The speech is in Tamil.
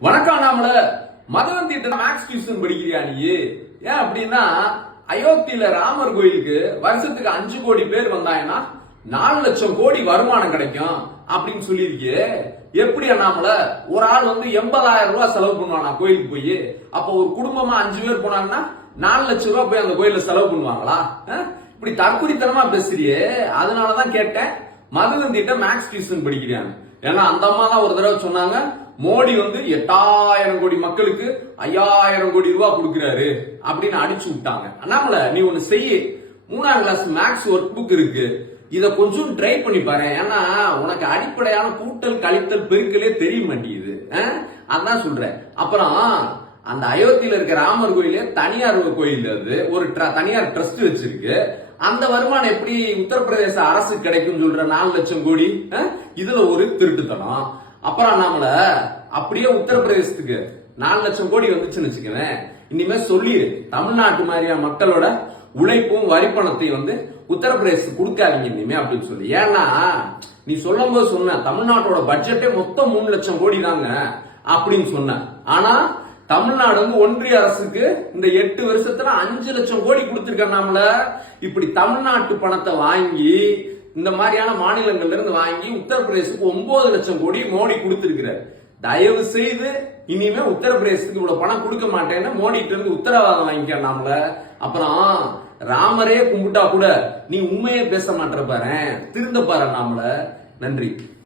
வணக்கம் நாமல தீட்டு மேக்ஸ் டியூஷன் படிக்கிறியா நீ? ஏன் அப்படின்னா அயோத்தியில ராமர் கோயிலுக்கு வருஷத்துக்கு அஞ்சு கோடி பேர் வந்தாங்கன்னா நாலு லட்சம் கோடி வருமானம் கிடைக்கும் அப்படின்னு சொல்லியிருக்கியே. எப்படி அண்ணாமல ஒரு ஆள் வந்து எண்பதாயிரம் ரூபாய் செலவு பண்ணுவானா கோயிலுக்கு போய்? அப்ப ஒரு குடும்பமா அஞ்சு பேர் போனாங்கன்னா நாலு லட்சம் ரூபாய் போய் அந்த கோயில செலவு பண்ணுவாங்களா? இப்படி தற்குறித்தனமா பேசுறியே. அதனாலதான் கேட்டேன் மதுவந்திட்ட மேக்ஸ் டியூஷன் படிக்கிறாங்க ஏன்னா அந்த அம்மா தான் ஒரு தடவை சொன்னாங்க மோடி வந்து எட்டாயிரம் கோடி மக்களுக்கு ஐயாயிரம் கோடி ரூபாய் கொடுக்கிறாரு அப்படின்னு அடிச்சு விட்டாங்க. அண்ணாமலை நீ ஒன்று செய்ய. மூணாம் கிளாஸ் மேக்ஸ் ஒர்க் புக் இருக்கு. இதை கொஞ்சம் ட்ரை பண்ணி பாரு. ஏன்னா உனக்கு அடிப்படையான கூட்டல் கழித்தல் பெருக்கலே தெரிய மாட்டேங்குது. அதான் சொல்றேன். அப்புறம் அந்த அயோத்தியில இருக்க ராமர் கோயிலே தனியார் கோயில் அது. ஒரு தனியார் ட்ரஸ்ட் வச்சிருக்கு. அந்த வருமானம் எப்படி உத்தரப்பிரதேச அரசு கிடைக்கும் சொல்ற நாலு லட்சம் கோடி இதுல ஒரு திருட்டுத்தனம். அப்புறம் நாமள அப்படியே உத்தரப்பிரதேசத்துக்கு நாலு லட்சம் கோடி வந்துச்சுன்னு வச்சுக்கவேன் இனிமே சொல்லிடு தமிழ்நாட்டு மாதிரியா மக்களோட உழைப்பும் வரிப்பணத்தையும் வந்து உத்தரப்பிரதேசத்துக்கு கொடுக்காதீங்க இனிமே அப்படின்னு சொல்லி. ஏன்னா நீ சொல்லும் போது சொன்ன தமிழ்நாட்டோட பட்ஜெட்டே மொத்தம் மூணு லட்சம் கோடி தாங்க அப்படின்னு சொன்ன. ஆனா தமிழ்நாடு வந்து ஒன்றிய அரசுக்கு இந்த எட்டு வருஷத்துல அஞ்சு லட்சம் கோடி கொடுத்திருக்க நாமல இப்படி தமிழ்நாட்டு பணத்தை வாங்கி இந்த மாதிரியான மாநிலங்கள்ல இருந்து வாங்கி உத்தரப்பிரதேசத்துக்கு ஒன்பது லட்சம் கோடி மோடி கொடுத்திருக்கிறார். தயவு செய்து இனிமே உத்தரப்பிரதேசத்துக்கு இவ்வளவு பணம் கொடுக்க மாட்டேன்னு மோடிட்டு இருந்து உத்தரவாதம் வாங்கிக்க நாமல அப்புறம் ராமரே கும்பிட்டா கூட நீ உண்மையே பேச மாட்டேற பாரு திருந்த பாரு நாமல நன்றி.